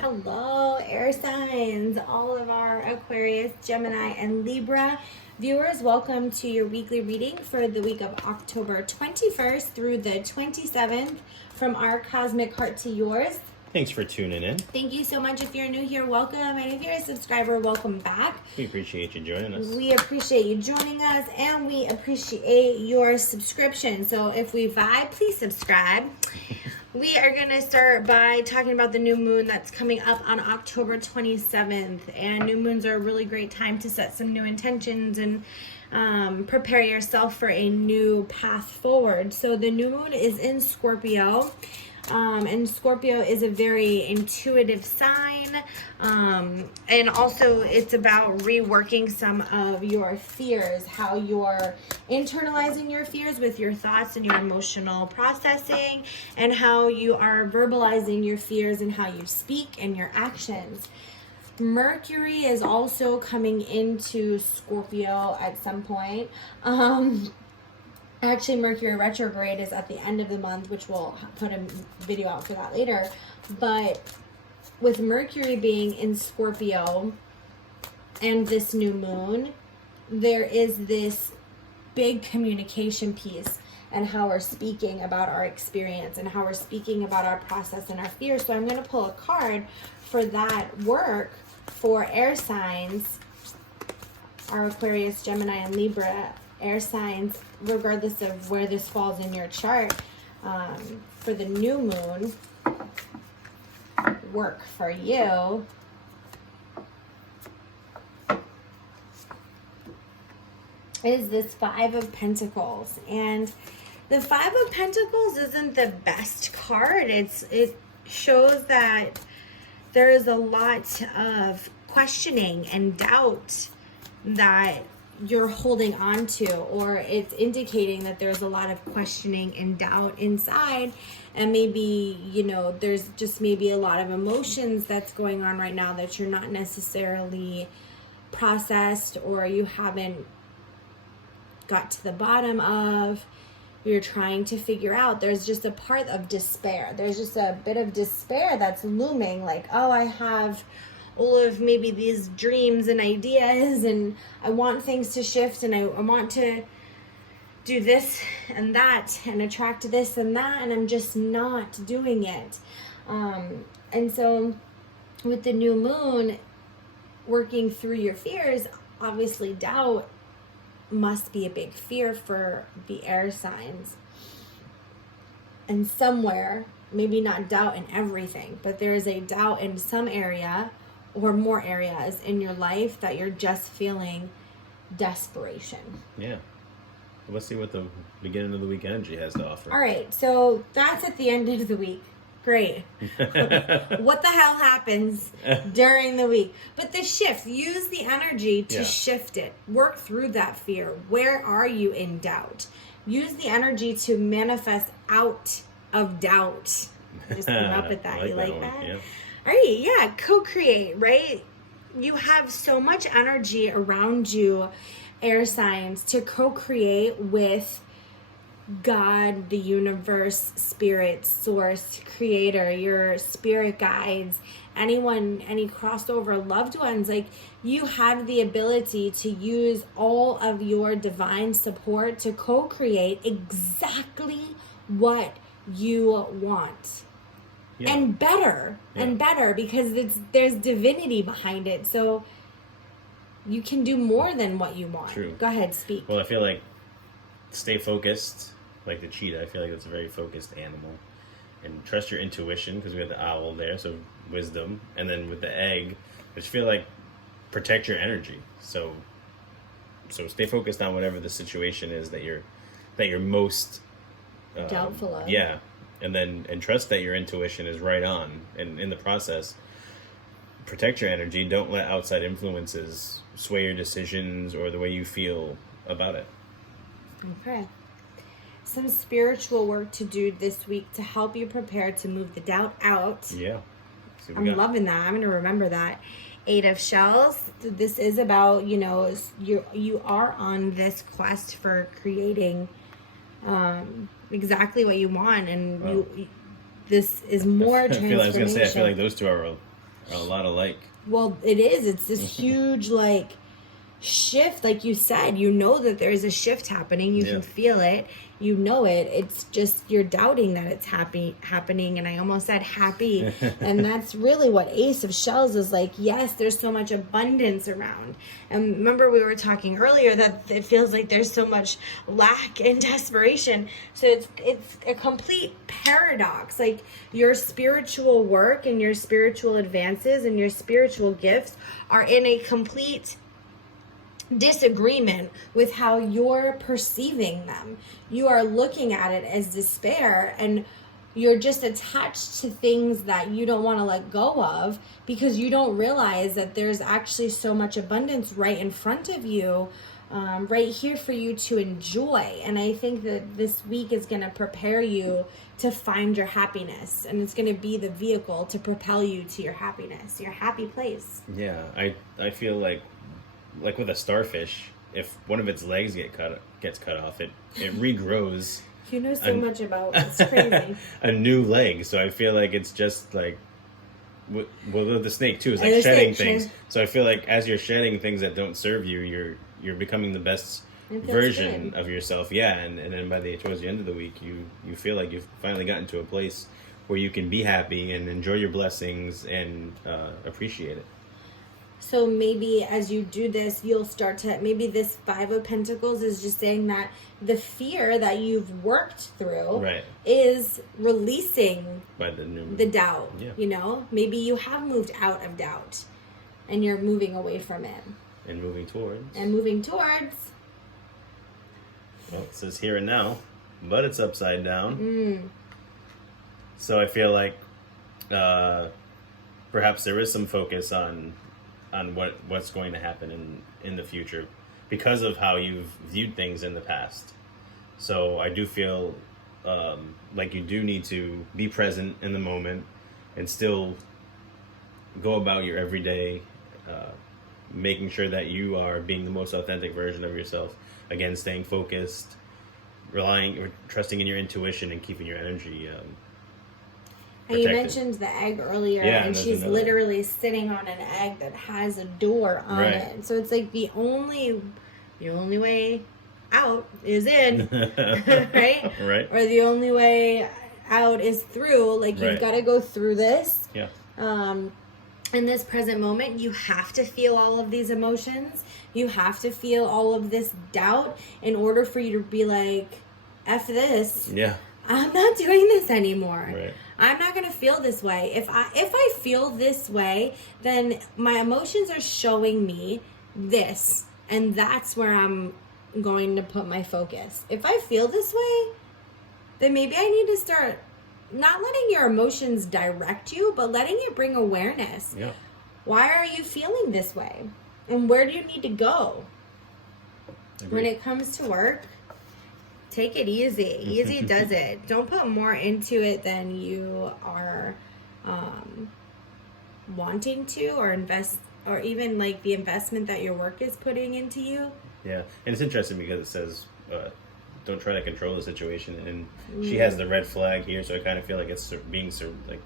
Hello, air signs, all of our Aquarius, Gemini, and Libra viewers. Welcome to your weekly reading for the week of October 21st through the 27th from our cosmic heart to yours. Thanks for tuning in. Thank you so much. If you're new here, welcome. And if you're a subscriber, welcome back. We appreciate you joining us. We appreciate you joining us, and we appreciate your subscription. So if we vibe, please subscribe. We are going to start by talking about the new moon that's coming up on October 27th. And new moons are a really great time to set some new intentions and prepare yourself for a new path forward. So the new moon is in Scorpio. And Scorpio is a very intuitive sign. And also it's about reworking some of your fears, how you're internalizing your fears with your thoughts and your emotional processing, and how you are verbalizing your fears and how you speak and your actions. Mercury is also coming into Scorpio at some point. Actually, Mercury retrograde is at the end of the month, which we'll put a video out for that later. But with Mercury being in Scorpio and this new moon, there is this big communication piece and how we're speaking about our experience and how we're speaking about our process and our fears. So I'm going to pull a card for that work for air signs, our Aquarius, Gemini, and Libra air signs, regardless of where this falls in your chart. For the new moon work for you, is this Five of Pentacles. And the Five of Pentacles isn't the best card. It shows that there is a lot of questioning and doubt that you're holding on to, or it's indicating that there's a lot of questioning and doubt inside, and maybe, you know, there's just maybe a lot of emotions that's going on right now that you're not necessarily processed, or you haven't got to the bottom of. You're trying to figure out. There's just a part of despair. There's just a bit of despair that's looming, like, oh, I have all of maybe these dreams and ideas, and I want things to shift, and I want to do this and that and attract this and that, and I'm just not doing it. And so with the new moon working through your fears, obviously doubt must be a big fear for the air signs. And somewhere, maybe not doubt in everything, but there is a doubt in some area or more areas in your life that you're just feeling desperation. Yeah. Let's see what the beginning of the week energy has to offer. All right, so that's at the end of the week. Great. What the hell happens during the week? But the shift, use the energy to shift it. Work through that fear. Where are you in doubt? Use the energy to manifest out of doubt. I just came up with that. You like that? Yeah. All right, yeah, co-create, right? You have so much energy around you, air signs, to co-create with God, the universe, spirit, source, creator, your spirit guides, anyone, any crossover loved ones. Like, you have the ability to use all of your divine support to co-create exactly what you want. Yeah. And better, because there's divinity behind it. So you can do more than what you want. True. Go ahead, speak. Well, I feel like stay focused, like the cheetah. I feel like it's a very focused animal. And trust your intuition, because we have the owl there, so wisdom. And then with the egg, I just feel like protect your energy. So stay focused on whatever the situation is that you're most doubtful of. Yeah. And trust that your intuition is right on. And in the process, protect your energy. Don't let outside influences sway your decisions or the way you feel about it. Okay. Some spiritual work to do this week to help you prepare to move the doubt out. Yeah. I'm loving that. I'm going to remember that. Eight of Shells. This is about, you are on this quest for creating exactly what you want, and this is more transformation. I feel like those two are a lot alike. Well, it is. It's this huge, like, shift. Like you said, you know that there's a shift happening. You can feel it. You know it. It's just you're doubting that it's happening. And I almost said happy. And that's really what Ace of Shells is like. Yes, there's so much abundance around. And remember we were talking earlier that it feels like there's so much lack and desperation. So it's a complete paradox. Like your spiritual work and your spiritual advances and your spiritual gifts are in a complete disagreement with how you're perceiving them. You are looking at it as despair, and you're just attached to things that you don't want to let go of because you don't realize that there's actually so much abundance right in front of you, right here for you to enjoy. And I think that this week is going to prepare you to find your happiness, and it's going to be the vehicle to propel you to your happiness, your happy place. Yeah, I feel like with a starfish, if one of its legs gets cut off, it regrows. You know so much about it. It's crazy. A new leg. So I feel like it's just like, well, the snake too is like shedding things. So I feel like as you're shedding things that don't serve you, you're becoming the best version of yourself. Yeah, and then towards the end of the week, you feel like you've finally gotten to a place where you can be happy and enjoy your blessings and appreciate it. So maybe as you do this, you'll start to, maybe this Five of Pentacles is just saying that the fear that you've worked through is releasing the doubt. Yeah. You know, maybe you have moved out of doubt and you're moving away from it. And moving towards. Well, it says here and now, but it's upside down. So I feel like perhaps there is some focus on what's going to happen in the future because of how you've viewed things in the past. So I do feel like you do need to be present in the moment and still go about your everyday, making sure that you are being the most authentic version of yourself. Again, staying focused, trusting in your intuition, and keeping your energy and you mentioned the egg earlier, and she's literally sitting on an egg that has a door on it. So it's like the only way out is in, right? Right. Or the only way out is through. Like you've got to go through this. Yeah. In this present moment, you have to feel all of these emotions. You have to feel all of this doubt in order for you to be like, F this. Yeah. I'm not doing this anymore. Right. I'm not going to feel this way. If I feel this way, then my emotions are showing me this. And that's where I'm going to put my focus. If I feel this way, then maybe I need to start not letting your emotions direct you, but letting it bring awareness. Yeah. Why are you feeling this way? And where do you need to go? When it comes to work, take it easy. Easy does it. Don't put more into it than you are wanting to, or invest, or even like the investment that your work is putting into you. Yeah, and it's interesting because it says don't try to control the situation, and she has the red flag here, so I kind of feel like it's being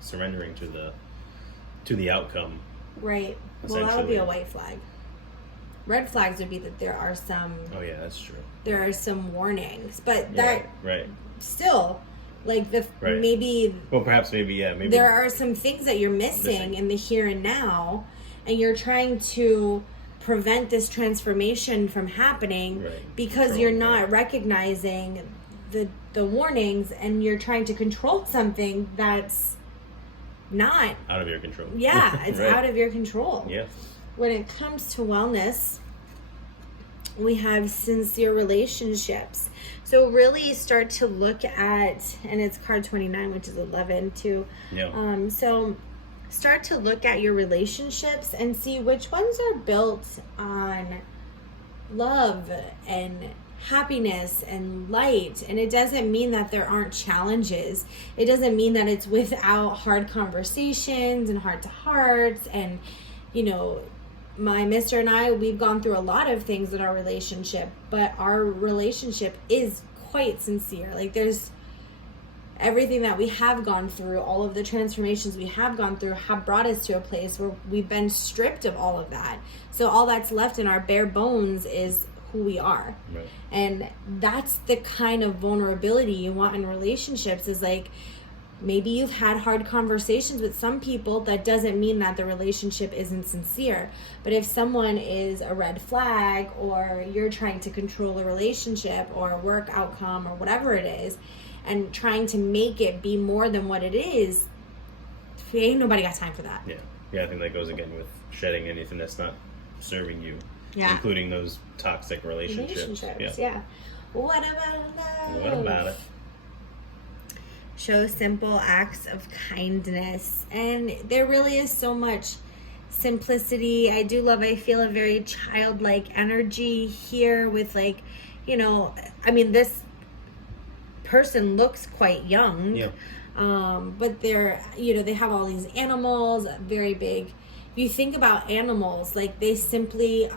surrendering to the outcome. Right. Well, that would be a white flag. Red flags would be that there are some. Oh yeah, that's true. There are some warnings, but that still, like maybe. Well, perhaps maybe there are some things that you're missing in the here and now, and you're trying to prevent this transformation from happening because you're not recognizing the warnings, and you're trying to control something that's not out of your control. Yeah, it's out of your control. Yeah. When it comes to wellness, we have sincere relationships. So really start to look at, and it's card 29, which is 11 too. Yeah. So start to look at your relationships and see which ones are built on love and happiness and light. And it doesn't mean that there aren't challenges. It doesn't mean that it's without hard conversations and heart-to-hearts. And, you know, my Mr. and I, we've gone through a lot of things in our relationship, but our relationship is quite sincere. Like everything that we have gone through, all of the transformations we have gone through have brought us to a place where we've been stripped of all of that. So all that's left in our bare bones is who we are. Right. And that's the kind of vulnerability you want in relationships, is like, maybe you've had hard conversations with some people. That doesn't mean that the relationship isn't sincere. But if someone is a red flag, or you're trying to control a relationship or a work outcome or whatever it is, and trying to make it be more than what it is, ain't nobody got time for that. Yeah, I think that goes again with shedding anything that's not serving you, including those toxic relationships. Yeah. What about love? What about it? Show simple acts of kindness, and there really is so much simplicity. I feel a very childlike energy here with, like, you know, I mean, this person looks quite young, but they're, you know, they have all these animals, very big. If you think about animals, like, they simply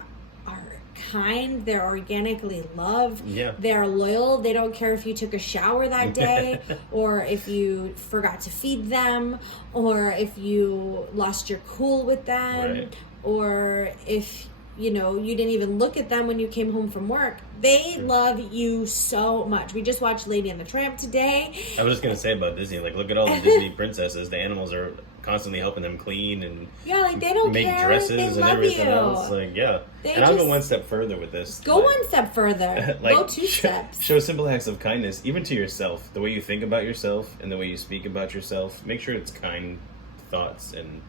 are kind, they're organically loved, they're loyal, they don't care if you took a shower that day or if you forgot to feed them, or if you lost your cool with them, or if, you know, you didn't even look at them when you came home from work. They love you so much. We just watched Lady and the Tramp today. I was just going to say about Disney, like, look at all the Disney princesses. The animals are constantly helping them clean and like, they don't make care. dresses they and love everything you. else. Like, and I'll go one step further with this. Go one step further. Like, go two steps. Show simple acts of kindness, even to yourself. The way you think about yourself and the way you speak about yourself. Make sure it's kind thoughts and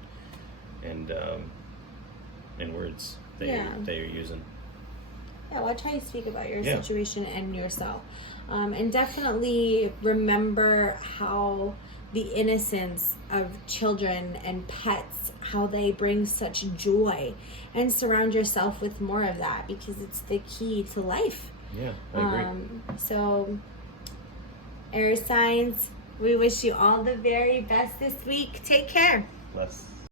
words that you're using. Yeah, watch how you speak about your situation and yourself. And definitely remember how the innocence of children and pets, how they bring such joy, and surround yourself with more of that, because it's the key to life. Yeah, I agree. So, air signs, we wish you all the very best this week. Take care. Bless.